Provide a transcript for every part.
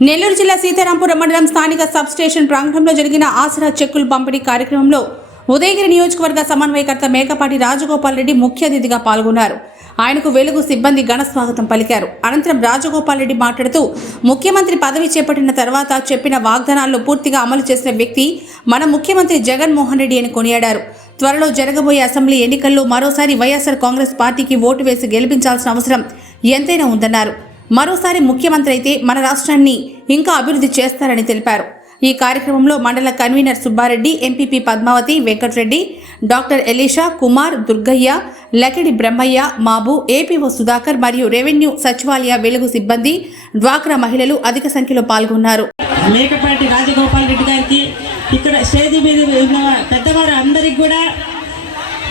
నెల్లూరు జిల్లా సీతారాంపురం మండలం స్థానిక సబ్ స్టేషన్ ప్రాంగణంలో జరిగిన ఆసరా చెక్కులు పంపిణీ కార్యక్రమంలో ఉదయగిరి నియోజకవర్గ సమన్వయకర్త మేకపాటి రాజగోపాల్ రెడ్డి ముఖ్య అతిథిగా పాల్గొన్నారు. ఆయనకు వెలుగు సిబ్బంది ఘన స్వాగతం పలికారు. అనంతరం రాజగోపాల్ రెడ్డి మాట్లాడుతూ ముఖ్యమంత్రి పదవి చేపట్టిన తర్వాత చెప్పిన వాగ్దానాల్లో పూర్తిగా అమలు చేసిన వ్యక్తి మన ముఖ్యమంత్రి జగన్మోహన్ రెడ్డి అని కొనియాడారు. త్వరలో జరగబోయే అసెంబ్లీ ఎన్నికల్లో మరోసారి వైఎస్ఆర్ కాంగ్రెస్ పార్టీకి ఓటు వేసి గెలిపించాల్సిన అవసరం ఎంతైనా ఉందన్నారు. మరోసారి ముఖ్యమంత్రి అయితే మన రాష్ట్రాన్ని ఇంకా అభివృద్ధి చేస్తారని తెలిపారు. ఈ కార్యక్రమంలో మండల convener Subba Reddy MPP Padmavathi Venkata Reddy doctor Elisha Kumar Durgaiah Lakidi Brahmaiah Mabu APO Sudhakar మరియు రెవెన్యూ సచివాలయ వెలుగు సిబ్బంది డ్వాక్రా మహిళలు అధిక సంఖ్యలో పాల్గొన్నారు. మేకపాటి రాజగోపాల్ రెడ్డి గారికి ఇక్కడ స్టేజ్ మీద ఉన్న పెద్దవారు అందరికి కూడా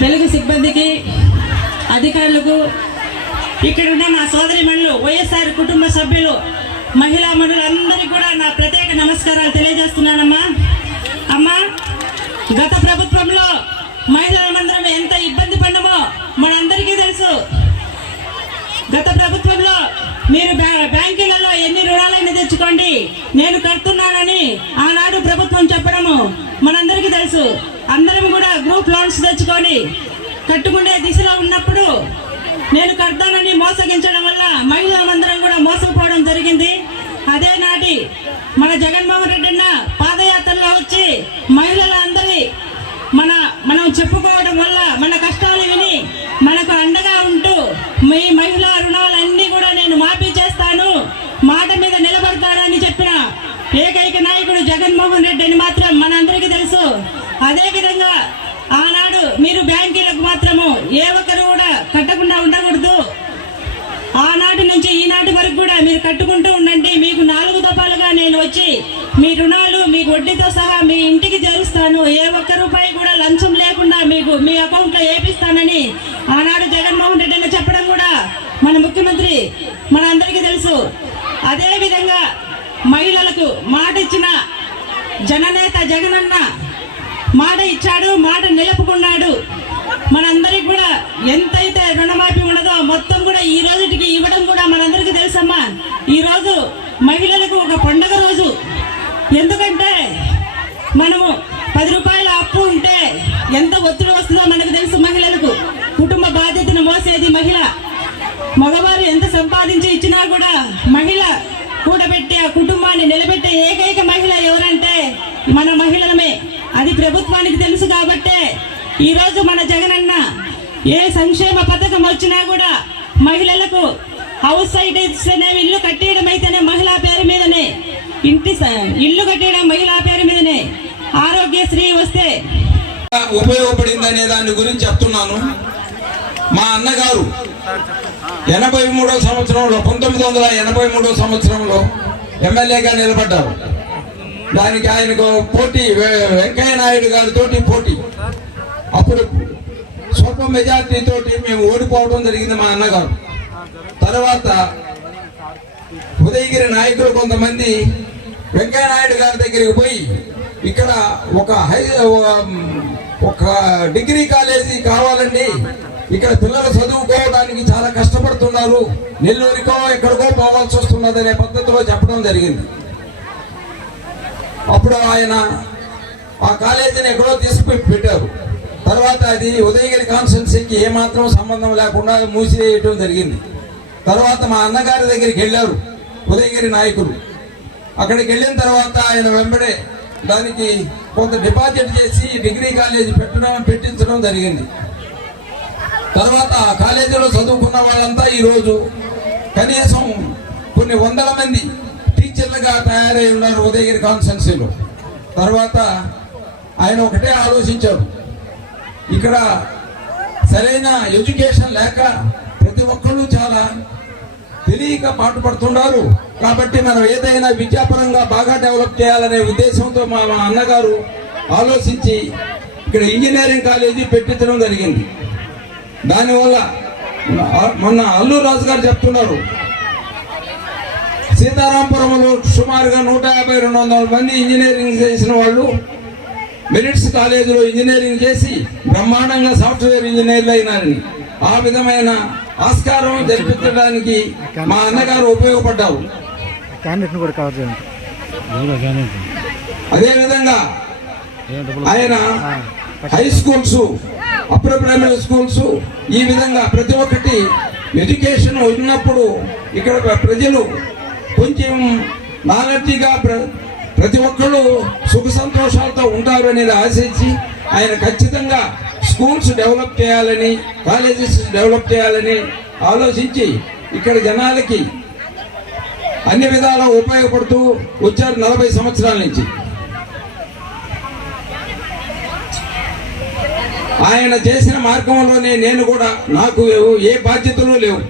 తెలుగు సిబ్బందికి అధికారులకు ఇక్కడ ఉన్న మా సోదరి మనులు వైఎస్ఆర్ కుటుంబ సభ్యులు మహిళా మనులందరికీ కూడా నా ప్రత్యేక నమస్కారాలు తెలియజేస్తున్నానమ్మా. అమ్మా గత ప్రభుత్వంలో మహిళలందరం ఎంత ఇబ్బంది పడ్డామో మనందరికీ తెలుసు. గత ప్రభుత్వంలో మీరు బ్యాంకులలో ఎన్ని రుణాలైనా తెచ్చుకోండి నేను కడుతున్నానని ఆనాడు ప్రభుత్వం చెప్పడము మనందరికీ తెలుసు. అందరం కూడా గ్రూప్ లోన్స్ తెచ్చుకొని కట్టుకునే దిశలో ఉన్నప్పుడు నేను కడతానని మోసగించడం వల్ల మహిళలందరం కూడా మోసపోవడం జరిగింది. అదే నాటి మన జగన్మోహన్ రెడ్డి అన్న పాదయాత్రలో వచ్చి మహిళలందరి మన మనం చెప్పుకోవడం వల్ల మన కష్టాలు విని మనకు అండగా ఉంటూ మీ మహిళా రుణం కూడా నేను మాఫీ చేస్తాను మాట మీద నిలబడతానని చెప్పిన ఏకైక నాయకుడు జగన్మోహన్ రెడ్డి అని మాత్రం మనందరికీ తెలుసు అదే విధంగా ఆనాడు మీరు బ్యాంకీలకు మాత్రము ఏ ఒక్కరు కూడా కట్టకుండా ఉండకూడదు ఆనాటి నుంచి ఈనాటి వరకు కూడా మీరు కట్టుకుంటూ ఉండండి మీకు నాలుగు దఫాలుగా నేను వచ్చి మీ రుణాలు మీ వడ్డీతో సహా మీ ఇంటికి చేరుస్తాను. ఏ ఒక్క రూపాయి కూడా లంచం లేకుండా మీకు మీ అకౌంట్లో వేపిస్తానని ఆనాడు జగన్మోహన్ రెడ్డి చెప్పడం కూడా మన ముఖ్యమంత్రి మన అందరికీ తెలుసు అదేవిధంగా మహిళలకు మాట ఇచ్చిన జననేత జగనన్న మాట ఇచ్చాడు మాట నిలుపుకున్నాడు. మనందరికి కూడా ఎంతైతే రుణమాఫీ ఉన్నదో మొత్తం కూడా ఈ రోజుకి ఇవ్వడం కూడా మనందరికీ తెలుసమ్మా. ఈ రోజు మహిళలకు ఒక పండుగ ఎందుకంటే మనము పది రూపాయల అప్పు ఉంటే ఎంత ఒత్తిడి వస్తుందో మనకు తెలుసు మహిళలకు. కుటుంబ బాధ్యతను మోసేది మహిళ. మగవారు ఎంత సంపాదించి ఇచ్చినా కూడా మహిళ కూడబెట్టి ఆ కుటుంబాన్ని నిలబెట్టే ఏకైక మహిళ ఎవరంటే మన మహిళలమే. అది ప్రభుత్వానికి తెలుసు కాబట్టే ఈరోజు మన జగనన్న ఏ సంక్షేమ పథకం వచ్చినా కూడా మహిళలకు హౌస్ సైడ్స్ ఇస్తేనే ఇల్లు కట్టేయడం అయితేనే మహిళా పేరు మీదనే ఇంటి ఇల్లు కట్టేయడం మహిళా పేరు మీదనే. ఆరోగ్యశ్రీ వస్తే. ఉపయోగపడింది అనే దాని గురించి చెప్తున్నాను. మా అన్నగారు ఎనభై మూడో సంవత్సరంలో పంతొమ్మిది వందల ఎనభై మూడో సంవత్సరంలో ఎమ్మెల్యేగా నిలబడ్డారు. దానికి ఆయనకు పోటీ వె- వెంకయ్య నాయుడు గారితో పోటీ. అప్పుడు స్వల్ప మెజార్టీతో మేము ఓడిపోవడం జరిగింది మా అన్నగారు. తర్వాత ఉదయగిరి నాయకులు కొంతమంది వెంకయ్య నాయుడు గారి దగ్గరికి పోయి ఇక్కడ ఒక హై ఒక డిగ్రీ కాలేజీ కావాలండి. ఇక్కడ పిల్లలు చదువుకోవడానికి చాలా కష్టపడుతున్నారు. నెల్లూరుకో ఎక్కడికో పోవాల్సి వస్తున్నది అనే పద్ధతిలో చెప్పడం జరిగింది. అప్పుడు ఆయన ఆ కాలేజీని ఎక్కడో తీసుకుపోయి పెట్టారు. తర్వాత అది ఉదయగిరి కాన్స్టిట్యున్సీకి ఏమాత్రం సంబంధం లేకుండా మూసివేయటం జరిగింది. తర్వాత మా అన్నగారి దగ్గరికి వెళ్ళారు. ఉదయగిరి నాయకులు. అక్కడికి వెళ్ళిన తర్వాత ఆయన వెంబడే దానికి కొంత డిపాజిట్ చేసి డిగ్రీ కాలేజీ పెట్టడం పెట్టించడం జరిగింది. తర్వాత ఆ కాలేజీలో చదువుకున్న వాళ్ళంతా ఈరోజు కనీసం కొన్ని వందల మంది టీచర్లుగా తయారై ఉన్నారు ఉదయగిరి కాన్స్టెన్సీలో. తర్వాత ఆయన ఒకటే ఆలోచించారు. ఇక్కడ సరైన ఎడ్యుకేషన్ లేక ప్రతి ఒక్కరూ చాలా తెలియక పాటుపడుతున్నారు కాబట్టి మనం ఏదైనా విద్యాపరంగా బాగా డెవలప్ చేయాలనే ఉద్దేశంతో మా మా అన్నగారు ఆలోచించి ఇక్కడ ఇంజనీరింగ్ కాలేజీ పెట్టించడం జరిగింది. దానివల్ల మొన్న అల్లు రాజు గారు చెప్తున్నారు. సీతారాంపురంలో సుమారుగా నూట యాభై రెండు వందల మంది ఇంజనీరింగ్ చేసిన వాళ్ళు మెరిట్స్ కాలేజీలో ఇంజనీరింగ్ చేసి బ్రహ్మాండంగా సాఫ్ట్వేర్ ఇంజనీర్లు అయినారని. ఆ విధమైన ఆస్కారం జరిపించడానికి మా అన్నగారు ఉపయోగపడ్డారు అదేవిధంగా ఆయన high schools upper primary schools ఈ విధంగా ప్రతి ఒక్కటి ఎడ్యుకేషన్ ఉన్నప్పుడు ఇక్కడ ప్రజలు కొంచెం నాలెడ్జిగా ప్ర- ప్రతి ఒక్కరు సుఖ సంతోషాలతో ఉంటారు అనేది ఆశించి ఆయన ఖచ్చితంగా స్కూల్స్ డెవలప్ చేయాలని కాలేజెస్ డెవలప్ చేయాలని ఆలోచించి ఇక్కడ జనాలకి అన్ని విధాలా ఉపయోగపడుతూ వచ్చారు నలభై సంవత్సరాల నుంచి. ఆయన చేసిన మార్గంలోనే నేను కూడా నాకు ఏ బాధ్యతలు లేవు.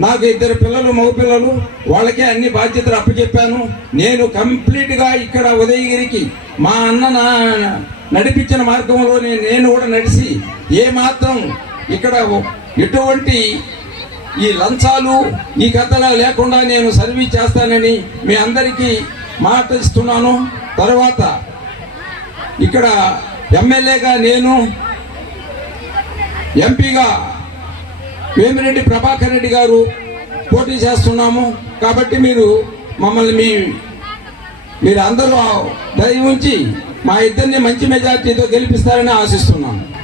నాకు ఇద్దరు పిల్లలు మగపిల్లలు వాళ్ళకే అన్ని బాధ్యతలు అప్పచెప్పాను. నేను కంప్లీట్గా ఇక్కడ ఉదయగిరికి మా అన్న నా- నడిపించిన మార్గంలోనే నేను కూడా నడిచి ఏ మాత్రం ఇక్కడ ఎటువంటి ఈ లంచాలు ఈ కథలు లేకుండా నేను సర్వీస్ చేస్తానని మీ అందరికీ మాట ఇస్తున్నాను తర్వాత ఇక్కడ ఎమ్మెల్యేగా నేను ఎంపీగా వేమిరెడ్డి ప్రభాకర్ రెడ్డి గారు పోటీ చేస్తున్నాము. కాబట్టి మీరు మమ్మల్ని మీ మీరు అందరూ దయ ఉంచి మా ఇద్దరిని మంచి మెజార్టీతో గెలిపిస్తారని ఆశిస్తున్నాను.